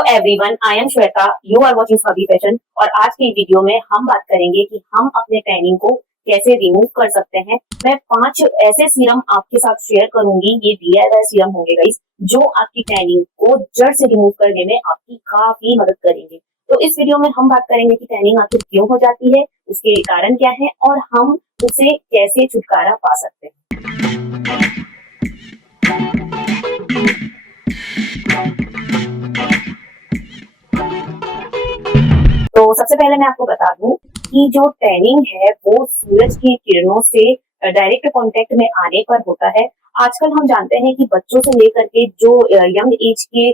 Hello everyone, I am Shweta, you are watching Swati fashion. और आज की वीडियो में हम बात करेंगे कि हम अपने टैनिंग को कैसे रिमूव कर सकते हैं। मैं 5 ऐसे सीरम आपके साथ शेयर करूंगी, ये DIY सीरम होंगे गाइस, जो आपकी टैनिंग को जड़ से रिमूव करने में आपकी काफी मदद करेंगे। तो इस वीडियो में हम बात करेंगे कि टैनिंग आखिर क्यों हो जाती है, उसके कारण क्या है और हम उसे कैसे छुटकारा पा सकते हैं। तो सबसे पहले मैं आपको बता दूं कि जो टैनिंग है वो सूरज की किरणों से डायरेक्ट कांटेक्ट में आने पर होता है। आजकल हम जानते हैं कि बच्चों से लेकर के जो यंग एज के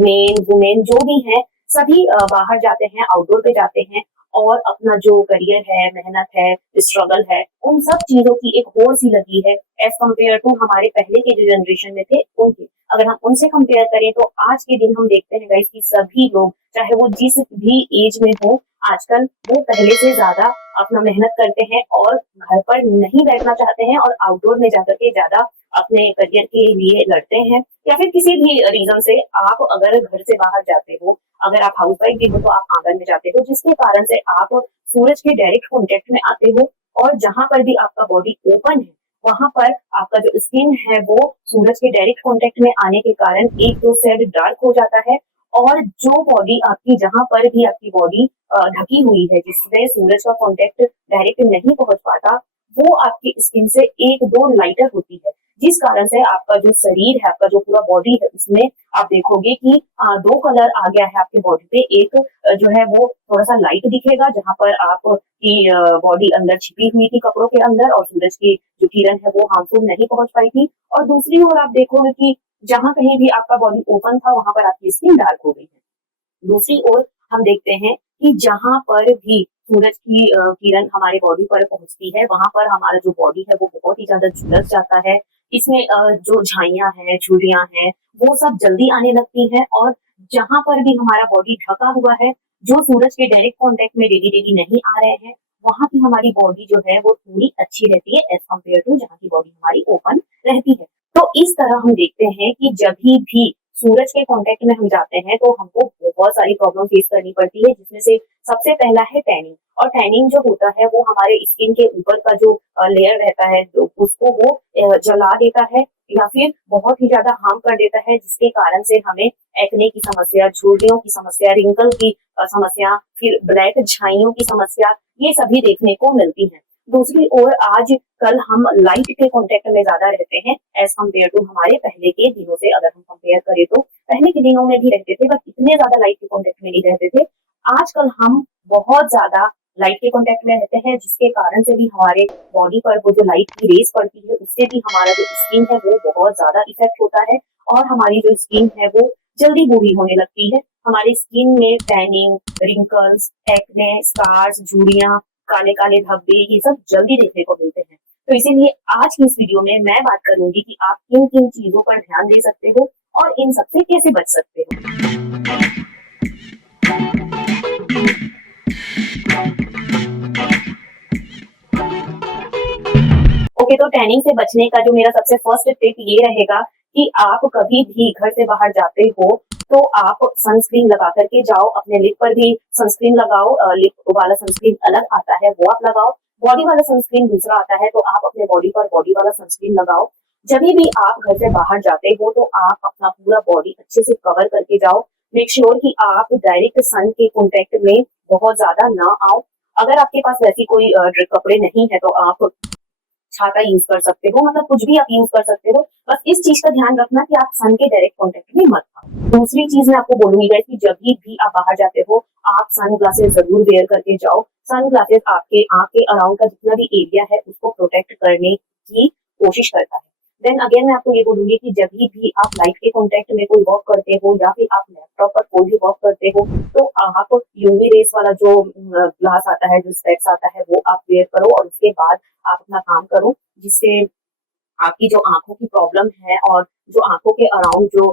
मेन वुमेन जो भी हैं, सभी बाहर जाते हैं, आउटडोर पे जाते हैं और अपना जो करियर है, मेहनत है, स्ट्रगल है, उन सब चीजों की एक होड़ सी लगी है एज कम्पेयर टू हमारे पहले के जो जनरेशन में थे उनके। अगर हम उनसे कंपेयर करें तो आज के दिन हम देखते हैं गाइस कि सभी लोग, चाहे वो जिस भी एज में हो, आजकल वो पहले से ज्यादा अपना मेहनत करते हैं और घर पर नहीं बैठना चाहते हैं और आउटडोर में जाकर के ज्यादा अपने करियर के लिए लड़ते हैं। या फिर किसी भी रीजन से आप अगर घर से बाहर जाते हो, अगर आप हाउस वाइफ भी हो तो आप आंगन में जाते हो, जिसके कारण से आप सूरज के डायरेक्ट कॉन्टेक्ट में आते हो और जहां पर भी आपका बॉडी ओपन है वहां पर आपका जो स्किन है वो सूरज के डायरेक्ट कांटेक्ट में आने के कारण एक दो शेड डार्क हो जाता है। और जो बॉडी आपकी, जहां पर भी आपकी बॉडी ढकी हुई है जिसमें सूरज का कांटेक्ट डायरेक्ट नहीं पहुंच पाता, वो आपकी स्किन से एक दो लाइटर होती है, जिस कारण से आपका जो शरीर है, आपका जो पूरा बॉडी है, उसमें आप देखोगे कि दो कलर आ गया है आपके बॉडी पे। एक जो है वो थोड़ा सा लाइट दिखेगा जहां पर आपकी बॉडी अंदर छिपी हुई थी कपड़ों के अंदर और सूरज की जो किरण है वो हार्मफुल नहीं पहुंच पाई थी। और दूसरी ओर आप देखोगे कि जहां कहीं भी आपका बॉडी ओपन था वहां पर आपकी स्किन डार्क हो गई है। दूसरी ओर हम देखते हैं कि जहां पर भी सूरज की किरण हमारे बॉडी पर पहुंचती है वहां पर हमारा जो बॉडी है वो बहुत ही ज्यादा झुलस जाता है। इसमें जो झाइयां हैं, झुर्रियां हैं, वो सब जल्दी आने लगती हैं। और जहां पर भी हमारा बॉडी ढका हुआ है, जो सूरज के डायरेक्ट कांटेक्ट में डेली डेली नहीं आ रहे हैं, वहां की हमारी बॉडी जो है वो थोड़ी अच्छी रहती है एज कम्पेयर टू जहाँ की बॉडी हमारी ओपन रहती है। तो इस तरह हम देखते हैं कि जब भी सूरज के कांटेक्ट में हम जाते हैं तो हमको बहुत सारी प्रॉब्लम फेस करनी पड़ती है, जिसमें से सबसे पहला है टैनिंग। और टैनिंग जो होता है वो हमारे स्किन के ऊपर का जो लेयर रहता है तो उसको वो जला देता है या फिर बहुत ही ज्यादा हार्म कर देता है, जिसके कारण से हमें एक्ने की समस्या, झुर्रियों की समस्या, रिंकल की समस्या, फिर ब्लैक झाइयों की समस्या, ये सभी देखने को मिलती है। दूसरी ओर आज कल हम लाइट के कांटेक्ट में ज्यादा रहते हैं एज कम्पेयर टू हमारे पहले के दिनों से। अगर हम कंपेयर करें तो पहले के दिनों में भी रहते थे बट इतने ज्यादा लाइट के कांटेक्ट में नहीं रहते थे। आजकल हम बहुत ज्यादा लाइट के कांटेक्ट में रहते हैं, जिसके कारण से भी हमारे बॉडी पर वो जो लाइट की रेस पड़ती है उससे भी हमारा जो स्किन है वो बहुत ज्यादा इफेक्ट होता है और हमारी जो स्किन है वो जल्दी बूढ़ी होने लगती है। हमारी स्किन में टैनिंग, रिंकल्स, एक्ने, स्कार्स, झुर्रियां, काले काले धब्बे, ये सब जल्दी देखने को मिलते हैं। तो इसीलिए आज की इस वीडियो में मैं बात करूंगी कि आप किन किन चीजों पर ध्यान दे सकते हो और इन सबसे कैसे बच सकते हो। ओके, तो टैनिंग से बचने का जो मेरा सबसे फर्स्ट टिप ये रहेगा कि आप कभी भी घर से बाहर जाते हो तो आप सनस्क्रीन लगा करके जाओ। अपने लिप पर भी सनस्क्रीन लगाओ, लिप वाला सनस्क्रीन अलग आता है वो आप लगाओ, बॉडी वाला सनस्क्रीन दूसरा आता है तो आप अपने बॉडी पर बॉडी वाला सनस्क्रीन लगाओ। जब भी आप घर से बाहर जाते हो तो आप अपना पूरा बॉडी अच्छे से कवर करके जाओ। मेक श्योर कि आप डायरेक्ट सन के कॉन्टेक्ट में बहुत ज्यादा ना आओ। अगर आपके पास वैसी कोई कपड़े नहीं है तो आप छाता यूज कर सकते हो, मतलब कुछ भी आप यूज कर सकते हो। बस इस चीज का ध्यान रखना कि आप सन के डायरेक्ट कांटेक्ट में मत आओ। दूसरी चीज मैं आपको बोलूंगी गाइस कि जब भी आप बाहर जाते हो आप सन ग्लासेस जरूर वेयर करके जाओ। सन ग्लासेस आपके आंख के अराउंड का जितना भी एरिया है उसको प्रोटेक्ट करने की कोशिश करता है। देन अगेन मैं आपको ये बोलूंगी कि जब भी आप लाइट के कांटेक्ट में कोई वर्क करते हो या फिर आप लैपटॉप पर कोई भी वर्क करते हो तो आप यूवी रेस वाला जो ग्लास आता है, जो स्पेक्स आता है, वो आप वेयर करो और उसके बाद आप अपना काम करो, जिससे आपकी जो आंखों की प्रॉब्लम है और जो आंखों के अराउंड जो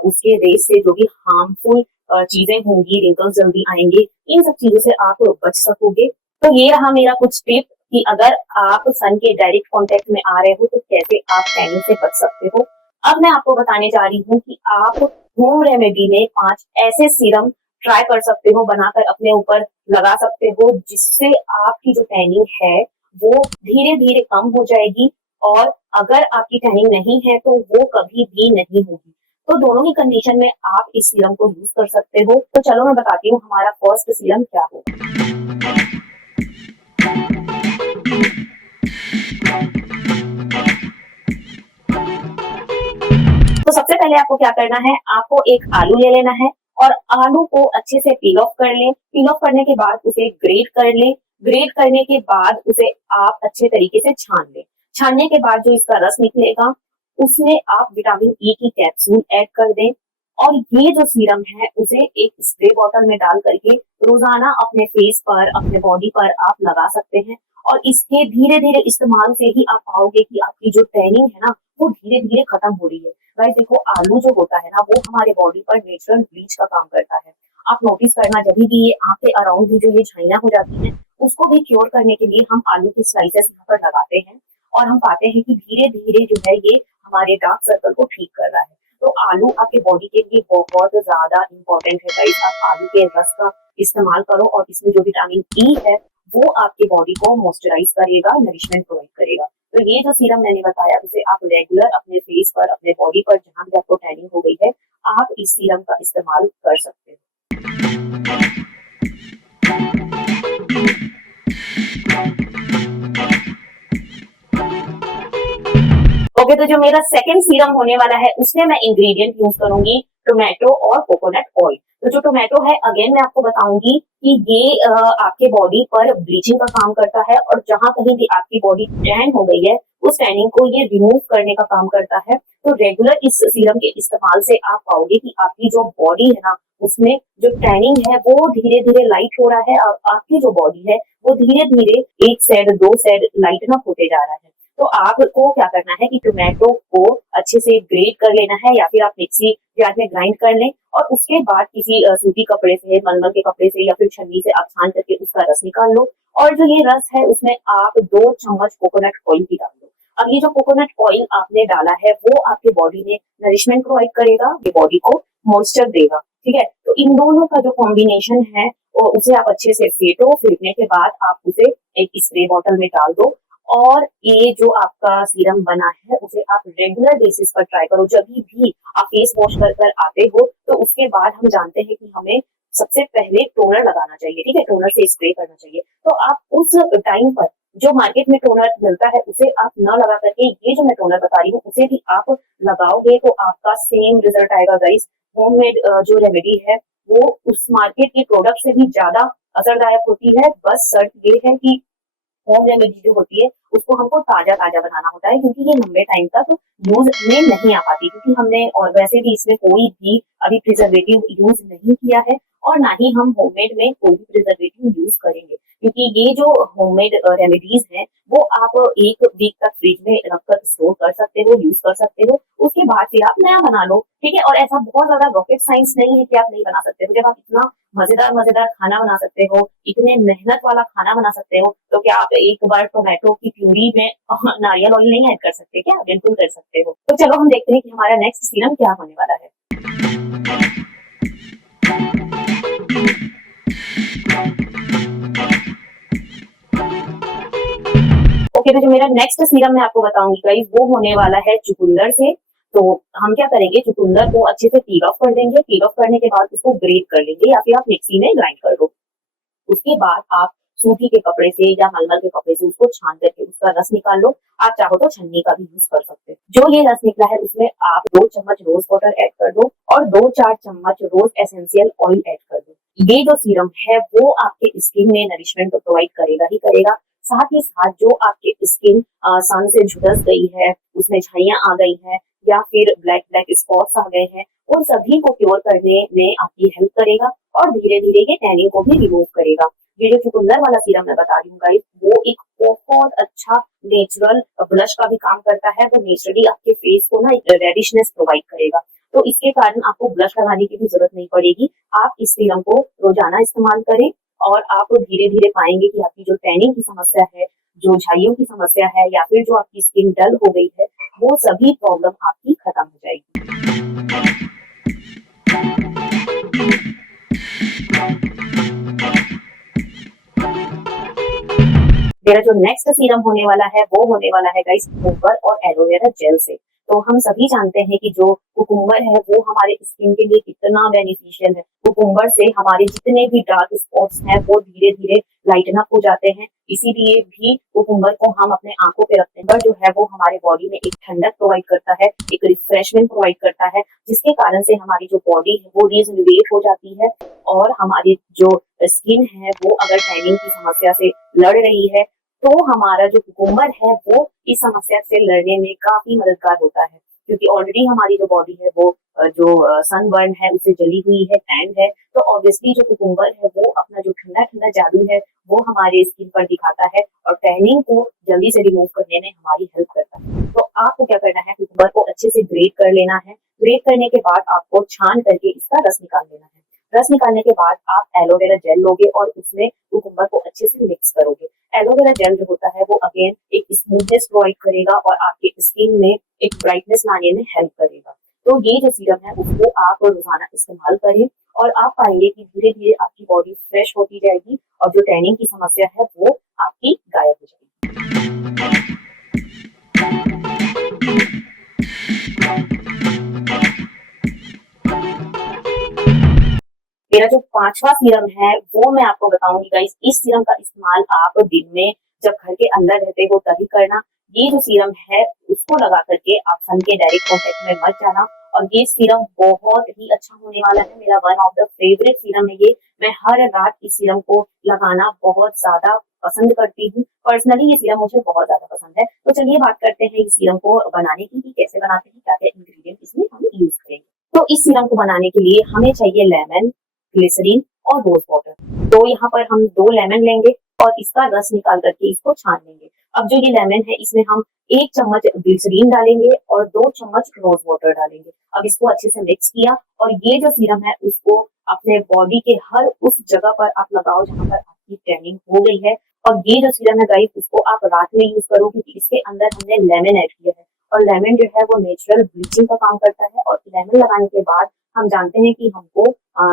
उसके रेस से जो भी हार्मफुल चीजें होंगी, रिंकल्स जल्दी आएंगे, इन सब चीजों से आप बच सकोगे। तो ये रहा मेरा कुछ टिप कि अगर आप सन के डायरेक्ट कांटेक्ट में आ रहे हो तो कैसे आप टैनिंग से बच सकते हो। अब मैं आपको बताने जा रही हूँ कि आप होम रेमेडी में 5 ऐसे सीरम ट्राई कर सकते हो, बनाकर अपने ऊपर लगा सकते हो, जिससे आपकी जो टैनिंग है वो धीरे धीरे कम हो जाएगी। और अगर आपकी टैनिंग नहीं है तो वो कभी भी नहीं होगी। तो दोनों ही कंडीशन में आप इस सीरम को यूज कर सकते हो। तो चलो मैं बताती हूँ हमारा फर्स्ट सीरम क्या होगा। तो सबसे पहले आपको क्या करना है, आपको एक आलू ले लेना है और आलू को अच्छे से पील ऑफ कर लें। पील ऑफ करने के बाद उसे ग्रेट कर लें। ग्रेट करने के बाद उसे आप अच्छे तरीके से छान लें। छानने के बाद जो इसका रस निकलेगा उसमें आप विटामिन ई की कैप्सूल ऐड कर दें और ये जो सीरम है उसे एक स्प्रे बॉटल में डाल करके रोजाना अपने फेस पर, अपने बॉडी पर आप लगा सकते हैं। और इसके धीरे धीरे इस्तेमाल से ही आप पाओगे कि आपकी जो टैनिंग है ना वो धीरे धीरे खत्म हो रही है। गाइस देखो, आलू जो होता है ना वो हमारे बॉडी पर नेचुरल ब्लीच का काम करता है। आप नोटिस करना, जब भी ये आंख के अराउंड भी जो ये झाइयां हो जाती हैं उसको भी क्योर करने के लिए हम आलू की स्लाइसेस यहाँ पर लगाते हैं और हम पाते हैं कि धीरे धीरे जो है ये हमारे डार्क सर्कल को ठीक कर रहा है। तो आलू आपके बॉडी के लिए बहुत ज्यादा इंपॉर्टेंट है गाइस। आप आलू के रस का इस्तेमाल करो और इसमें जो विटामिन ई है वो आपके बॉडी को मॉइस्चराइज करेगा, नरिशमेंट प्रोवाइड करेगा। तो ये जो सीरम मैंने बताया उसे आप रेगुलर अपने फेस पर, अपने बॉडी पर जहां भी आपको टैनिंग हो गई है, आप इस सीरम का इस्तेमाल कर सकते हो। ओके, तो जो मेरा सेकंड सीरम होने वाला है उसमें मैं इंग्रेडिएंट यूज करूंगी टोमेटो और कोकोनट ऑयल। तो जो टोमेटो है, अगेन मैं आपको बताऊंगी कि ये आपके बॉडी पर ब्लीचिंग का काम करता है और जहां कहीं भी आपकी बॉडी टैन हो गई है उस टैनिंग को ये रिमूव करने का काम करता है। तो रेगुलर इस सीरम के इस्तेमाल से आप पाओगे कि आपकी जो बॉडी है ना उसमें जो टैनिंग है वो धीरे धीरे लाइट हो रहा है और आपकी जो बॉडी है वो धीरे धीरे एक सेड, दो सेड लाइटन अप होते जा रहा है। तो आपको क्या करना है कि टोमेटो को अच्छे से ग्रेट कर लेना है या फिर आप मिक्सी जार में ग्राइंड कर लें और उसके बाद किसी सूती कपड़े से, मलमल के कपड़े से या फिर छन्नी से आप छान करके उसका रस निकाल लो। और जो ये रस है उसमें आप 2 चम्मच कोकोनट ऑयल की डाल दो। अब ये जो कोकोनट ऑयल आपने डाला है वो आपके बॉडी में नरिशमेंट प्रोवाइड करेगा, ये बॉडी को मॉइस्चर देगा। ठीक है, तो इन दोनों का जो कॉम्बिनेशन है उसे आप अच्छे से फेंटो। फेंटने के बाद आप उसे एक स्प्रे बॉटल में डाल दो और ये जो आपका सीरम बना है उसे आप रेगुलर बेसिस पर ट्राई करो। जब भी आप फेस वॉश कर कर आते हो तो उसके बाद हम जानते हैं कि हमें सबसे पहले टोनर लगाना चाहिए। ठीक है, टोनर से स्प्रे करना चाहिए। तो आप उस टाइम पर जो मार्केट में टोनर मिलता है उसे आप न लगा करके ये जो मैं टोनर बता रही हूँ उसे भी आप लगाओगे तो आपका सेम रिजल्ट आएगा गाइस। होममेड जो रेमेडी है वो उस मार्केट के प्रोडक्ट से भी ज्यादा असरदायक होती है। बस शर्त ये है कि होम रेमेडी जो होती है उसको हमको ताजा ताजा बनाना होता है, क्योंकि ये लंबे टाइम तक यूज में नहीं आ पाती, क्योंकि हमने और वैसे भी इसमें कोई भी अभी प्रिजर्वेटिव यूज नहीं किया है और ना ही हम होममेड में कोई भी प्रिजर्वेटिव यूज करेंगे। क्योंकि ये जो होममेड रेमेडीज हैं वो आप 1 वीक तक फ्रिज में रखकर स्टोर कर सकते हो, यूज कर सकते हो। उसके बाद फिर आप नया बना लो। ठीक है, और ऐसा बहुत ज्यादा रॉकेट साइंस नहीं है कि आप नहीं बना सकते हो। जब आप इतना मजेदार मजेदार खाना बना सकते हो, इतने मेहनत वाला खाना बना सकते हो, तो क्या आप एक बार टोमेटो की प्यूरी में नारियल ऑयल नहीं ऐड कर सकते क्या? बिल्कुल कर सकते हो। तो चलो हम देखते हैं कि हमारा नेक्स्ट सीरम क्या होने वाला है। ओके, तो जो मेरा नेक्स्ट सीरम मैं आपको बताऊंगी गाइस वो होने वाला है चुकंदर से। तो हम क्या करेंगे, चुकंदर को अच्छे से पील ऑफ कर देंगे। पील ऑफ करने के बाद उसको ग्रेट कर लेंगे या फिर आप मिक्सी में ग्राइंड कर दो। उसके बाद आप सूती के कपड़े से या मलमल के कपड़े से उसको छान करके उसका रस निकाल लो। आप चाहो तो छन्नी का भी यूज कर सकते हो। जो ये रस निकला है उसमें आप 2 चम्मच रोज वाटर ऐड कर दो और 2-4 चम्मच रोज एसेंशियल ऑयल ऐड कर दो। ये जो सीरम है वो आपके स्किन में नरिशमेंट तो प्रोवाइड करेगा ही करेगा, साथ ही साथ जो आपके स्किन सन से झुलस गई है, उसमें झाइयां आ गई है या फिर ब्लैक ब्लैक स्पॉट्स आ गए हैं, उन सभी को क्योर करने में आपकी हेल्प करेगा और धीरे धीरे ये टैनिंग को भी रिमूव करेगा। ये जो चुकंदर वाला सीरम मैं बता रही हूँ गाइस वो एक बहुत अच्छा नेचुरल ब्लश का भी काम करता है। तो नेचुरली आपके फेस को ना एक रेडिशनेस प्रोवाइड करेगा, तो इसके कारण आपको ब्लश लगाने की भी जरूरत नहीं पड़ेगी। आप इस सीरम को रोजाना इस्तेमाल करें और आप धीरे धीरे पाएंगे कि आपकी जो टैनिंग की समस्या है, जो झाइयों की समस्या है या फिर जो आपकी स्किन डल हो गई है, वो सभी प्रॉब्लम आपकी खत्म हो जाएगी। मेरा जो नेक्स्ट सीरम होने वाला है वो होने वाला है गाइस कुकुम्बर और एलोवेरा जेल से। तो हम सभी जानते हैं कि जो कुकुम्बर है वो हमारे स्किन के लिए कितना बेनिफिशियल है। कुकुम्बर से हमारे जितने भी डार्क स्पॉट्स हैं वो धीरे धीरे लाइटन अप हो जाते हैं। इसीलिए भी कुकुम्बर को हम अपने आंखों पे रखते हैं। जो है वो हमारे बॉडी में एक ठंडक प्रोवाइड करता है, एक रिफ्रेशमेंट प्रोवाइड करता है, जिसके कारण से हमारी जो बॉडी है वो रिजुविनेट हो जाती है और हमारी जो स्किन है वो अगर टैनिंग की समस्या से लड़ रही है तो हमारा जो कुकुम्बर है वो इस समस्या से लड़ने में काफी मददगार होता है। क्योंकि ऑलरेडी हमारी जो बॉडी है वो जो सनबर्न है उससे जली हुई है, टैन है, तो ऑब्वियसली जो कुकुम्बर है वो अपना जो ठंडा ठंडा जादू है वो हमारे स्किन पर दिखाता है और टैनिंग को जल्दी से रिमूव करने में हमारी हेल्प करता है। तो आपको क्या करना है, कुकुम्बर को अच्छे से ग्रेट कर लेना है। ग्रेट करने के बाद आपको छान करके इसका रस निकाल लेना है। रस निकालने के बाद आप एलोवेरा जेल लोगे और उसमें कुकुम्बर को अच्छे से मिक्स करोगे। एलोवेरा जेल जो होता है वो अगेन एक स्मूथनेस प्रोवाइड करेगा और आपके स्किन में एक ब्राइटनेस लाने में हेल्प करेगा। तो ये जो सीरम है उसको आप रोजाना इस्तेमाल करें और आप पाएंगे कि धीरे धीरे आपकी बॉडी फ्रेश होती जाएगी और जो टैनिंग की समस्या है वो आपकी गायब हो जाएगी। मेरा जो पांचवा सीरम है वो मैं आपको बताऊंगी गाइस। इस सीरम का इस्तेमाल आप दिन में जब घर के अंदर रहते हो तभी करना। ये जो सीरम है उसको लगा करके आप सन के डायरेक्ट कांटेक्ट में मत जाना। और ये सीरम बहुत ही अच्छा होने वाला है, मेरा one of the favourite serum है ये। मैं हर रात इस सीरम को लगाना बहुत ज्यादा पसंद करती हूँ। पर्सनली ये सीरम मुझे बहुत ज्यादा पसंद है। तो चलिए बात करते हैं इस सीरम को बनाने की कि कैसे बनाते हैं, क्या क्या इंग्रेडिएंट इसमें हम यूज करेंगे। तो इस सीरम को बनाने के लिए हमें चाहिए लेमन, ग्लिसरीन और रोज वाटर। तो यहाँ पर हम 2 लेमन लेंगे और इसका रस निकाल करके इसको छान लेंगे। अब जो ये लेमन है इसमें हम 1 चम्मच ग्लिसरीन डालेंगे और 2 चम्मच रोज वाटर डालेंगे। अब इसको अच्छे से मिक्स किया और ये जो सीरम है उसको अपने बॉडी के हर उस जगह पर आप लगाओ जहाँ पर आपकी टैनिंग हो गई है। और ये जो सीरम है गाइस उसको आप रात में यूज करो क्योंकि इसके अंदर हमने लेमन ऐड किया है और लेमन जो है वो नेचुरल ब्लीचिंग का काम करता है। और लेमन लगाने के बाद हम जानते हैं कि हमको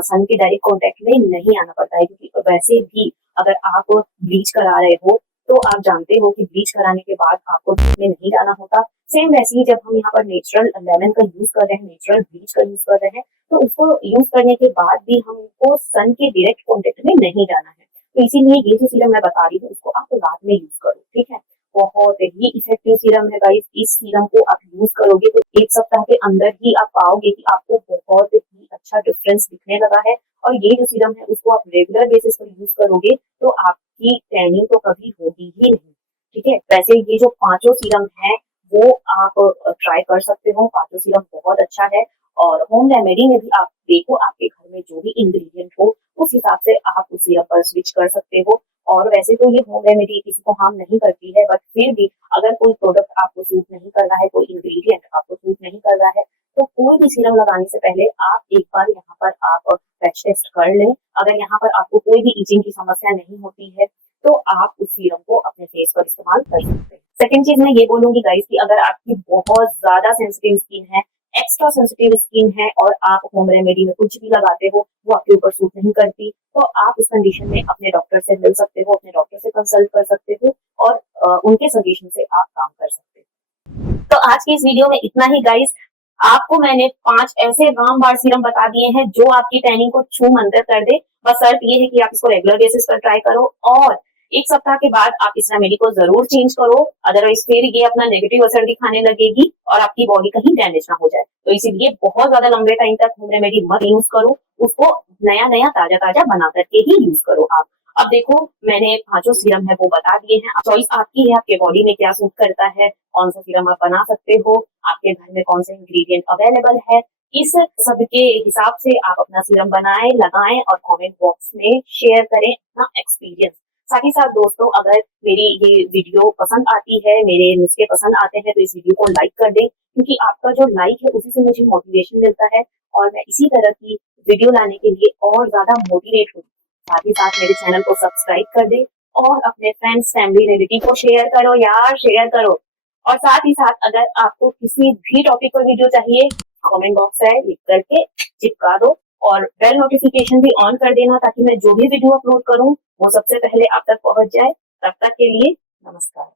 सन के डायरेक्ट कांटेक्ट में नहीं आना पड़ता है क्योंकि वैसे भी अगर आप ब्लीच करा रहे हो तो आप जानते हो कि ब्लीच कराने के बाद आपको धूप में नहीं जाना होता। सेम वैसे ही जब हम यहाँ पर नेचुरल लेमन का यूज कर रहे हैं, नेचुरल ब्लीच का यूज कर रहे हैं, तो उसको यूज करने के बाद भी हमको सन के डायरेक्ट कांटेक्ट में नहीं जाना है। तो इसीलिए ये जो सीरम मैं बता रही हूँ उसको आप रात में यूज करो, ठीक है। बहुत ही इफेक्टिव सीरम है गाइस। इस सीरम को आप यूज करोगे तो 1 सप्ताह के अंदर ही आप पाओगे कि आपको बहुत ही अच्छा डिफरेंस दिखने लगा है। और ये जो सीरम है उसको आप रेगुलर बेसिस पर यूज करोगे तो आपकी टैनिंग तो कभी होगी ही नहीं, ठीक है। वैसे ये जो पांचों सीरम है वो आप ट्राई कर सकते हो। पांचों सीरम बहुत अच्छा है और होम रेमेडी में भी आप देखो आपके घर में जो भी इंग्रेडिएंट हो उस हिसाब से आप उस सीरम पर स्विच कर सकते हो। और वैसे तो ये होम रेमेडी किसी को हार्म नहीं करती है, बट फिर भी अगर कोई प्रोडक्ट आपको सूट नहीं कर रहा है, कोई इंग्रेडिएंट आपको सूट नहीं कर रहा है, तो कोई भी सीरम लगाने से पहले आप एक बार यहाँ पर आप पैच टेस्ट कर लें। अगर यहाँ पर आपको कोई भी इचिंग की समस्या नहीं होती है तो आप उस सीरम को अपने फेस पर इस्तेमाल कर सकते हैं। सेकेंड चीज मैं ये बोलूंगी गाइस कि अगर आपकी बहुत ज्यादा सेंसिटिव स्किन है, एक्स्ट्रा सेंसिटिव स्किन है और आप होम रेमेडी में कुछ भी लगाते हो वो आपके ऊपर सूट नहीं करती, तो आप उस कंडीशन में अपने डॉक्टर से मिल सकते हो, अपने डॉक्टर से कंसल्ट कर सकते हो और उनके सजेशन से आप काम कर सकते हो। तो आज की इस वीडियो में इतना ही गाइस। आपको मैंने 5 ऐसे रामबाण सीरम बता दिए हैं जो आपकी टैनिंग को छू मंतर कर दे। बस शर्त ये है कि आप इसको रेगुलर बेसिस पर ट्राई करो और 1 सप्ताह के बाद आप इस रेमेडी को जरूर चेंज करो, अदरवाइज फिर ये अपना नेगेटिव असर दिखाने लगेगी और आपकी बॉडी कहीं डैमेज ना हो जाए। तो इसीलिए बहुत ज्यादा लंबे टाइम तक होम रेमेडी मत यूज करो, उसको नया नया ताजा ताजा बना करके ही यूज करो आप। अब देखो मैंने 5 सीरम है वो बता दिए हैं। चॉइस आपकी है, आपके बॉडी में क्या सूट करता है, कौन सा सीरम आप बना सकते हो, आपके घर में कौन से इंग्रेडिएंट अवेलेबल है। इस सब के हिसाब से आप अपना सीरम बनाएं, लगाएं और कमेंट बॉक्स में शेयर करें अपना एक्सपीरियंस। साथ ही साथ दोस्तों अगर मेरी ये वीडियो पसंद आती है, मेरे नुस्खे पसंद आते हैं तो इस वीडियो को लाइक कर दें क्योंकि आपका जो लाइक है उसी से मुझे मोटिवेशन मिलता है और मैं इसी तरह की वीडियो लाने के लिए और ज्यादा मोटिवेट हूँ। साथ ही साथ मेरे चैनल को सब्सक्राइब कर दे और अपने फ्रेंड्स, फैमिली, रिलेटिव को शेयर करो यार, शेयर करो। और साथ ही साथ अगर आपको किसी भी टॉपिक पर वीडियो चाहिए कमेंट बॉक्स है लिख करके चिपका दो और बेल नोटिफिकेशन भी ऑन कर देना ताकि मैं जो भी वीडियो अपलोड करूं वो सबसे पहले आप तक पहुंच जाए। तब तक के लिए नमस्कार।